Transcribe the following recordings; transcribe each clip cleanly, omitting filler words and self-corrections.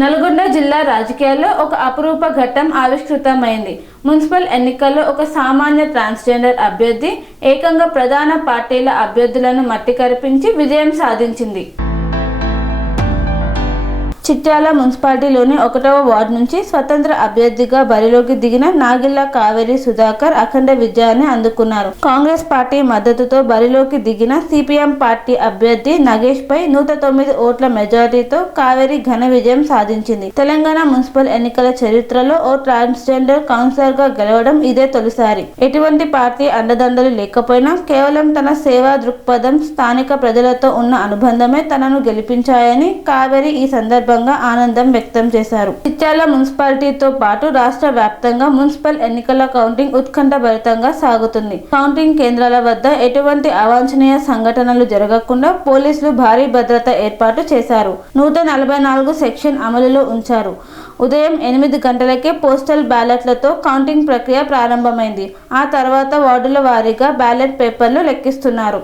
నల్గొండ జిల్లా రాజకీయాల్లో ఒక అపురూప ఘట్టం ఆవిష్కృతమైంది. మున్సిపల్ ఎన్నికల్లో ఒక సామాన్య ట్రాన్స్జెండర్ అభ్యర్థి ఏకంగా ప్రధాన పార్టీల అభ్యర్థులను మట్టి కరిపించి విజయం సాధించింది. చిట్యాల మున్సిపాలిటీలోని 1వ వార్డు నుంచి స్వతంత్ర అభ్యర్థిగా బరిలోకి దిగిన నాగిళ్ల కావేరి సుధాకర్ అఖండ విజయాన్ని అందుకున్నారు. కాంగ్రెస్ పార్టీ మద్దతుతో బరిలోకి దిగిన సిపిఎం పార్టీ అభ్యర్థి నగేష్ పై 109 ఓట్ల మెజారిటీతో కావేరి ఘన విజయం సాధించింది. తెలంగాణ మున్సిపల్ ఎన్నికల చరిత్రలో ఓ ట్రాన్స్జెండర్ కౌన్సిలర్ గా గెలవడం ఇదే తొలిసారి. ఎటువంటి పార్టీ అండదండలు లేకపోయినా కేవలం తన సేవా దృక్పథం, స్థానిక ప్రజలతో ఉన్న అనుబంధమే తనను గెలిపించాయని కావేరి ఈ సందర్భంగా ఆనందం వ్యక్తం చేశారు. చిట్యాల మున్సిపాలిటీతో పాటు రాష్ట్ర వ్యాప్తంగా మున్సిపల్ ఎన్నికల కౌంటింగ్ ఉత్కంఠభరితంగా సాగుతుంది. కౌంటింగ్ కేంద్రాల వద్ద ఎటువంటి అవాంఛనీయ సంఘటనలు జరగకుండా పోలీసులు భారీ భద్రత ఏర్పాటు చేశారు. 144 సెక్షన్ అమలులో ఉంచారు. ఉదయం 8 గంటలకే పోస్టల్ బ్యాలెట్లతో కౌంటింగ్ ప్రక్రియ ప్రారంభమైంది. ఆ తర్వాత వార్డుల వారీగా బ్యాలెట్ పేపర్లు లెక్కిస్తున్నారు.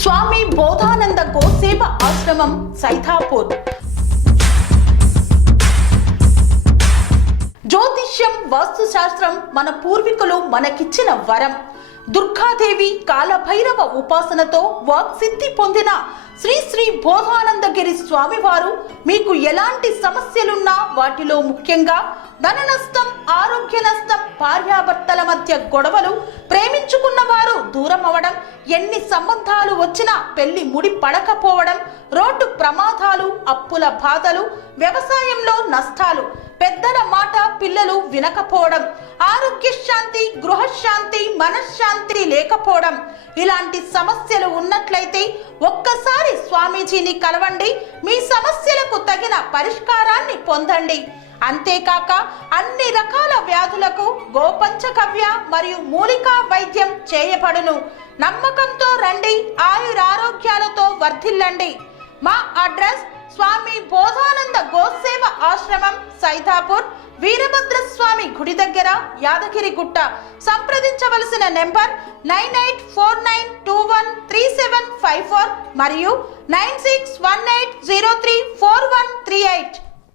స్వామి బోధానంద గోసేవ ఆశ్రమం సైథాపూర్. జ్యోతిష్యం, వాస్తుశాస్త్రం మన పూర్వీకులు మనకిచ్చిన వరం. దుర్గాదేవి, కాలభైరవ ఉపాసనతో వాక్సిద్ధి పొందిన శ్రీ శ్రీ బోధానందగిరి స్వామివారు మీకు ఎలాంటి సమస్యలున్నా, వాటిలో ముఖ్యంగా ధన నష్టం, ఆరోగ్య నష్టం, భార్యాభర్తల మధ్య గొడవలు, ప్రేమించుకున్న వారు దూరం అవడం, ఎన్ని సంబంధాలు వచ్చినా పెళ్లి ముడి పడకపోవడం, రోడ్డు ప్రమాదాలు, అప్పుల బాధలు, వ్యవసాయంలో నష్టాలు, పెద్దల మాట పిల్లలు వినకపోవడం, ఆరోగ్య శాంతి, గృహశాంతి, మనశ్శాంతి లేకపోవడం, ఇలాంటి సమస్యలు ఉన్నట్లయితే ఒక్కసారి స్వామీజీని కలవండి. మీ సమస్యలకు తగిన పరిష్కారాన్ని పొందండి. అంతేకాక అన్ని రకాల వ్యాధులకు గోపంచకవ్య మరియు మూలికా వైద్యం చేయబడును. నమ్మకంతో రండి, ఆయురారోగ్యాలతో వర్ధిల్లండి. మా అడ్రస్ స్వామి బోధానంద గోసేవ ఆశ్రమం, సైథాపూర్, వీరభద్రస్వామి గుడి దగ్గర, యాదగిరిగుట్ట. సంప్రదించవలసిన నెంబర్ 9849213754 మరియు 9618034138.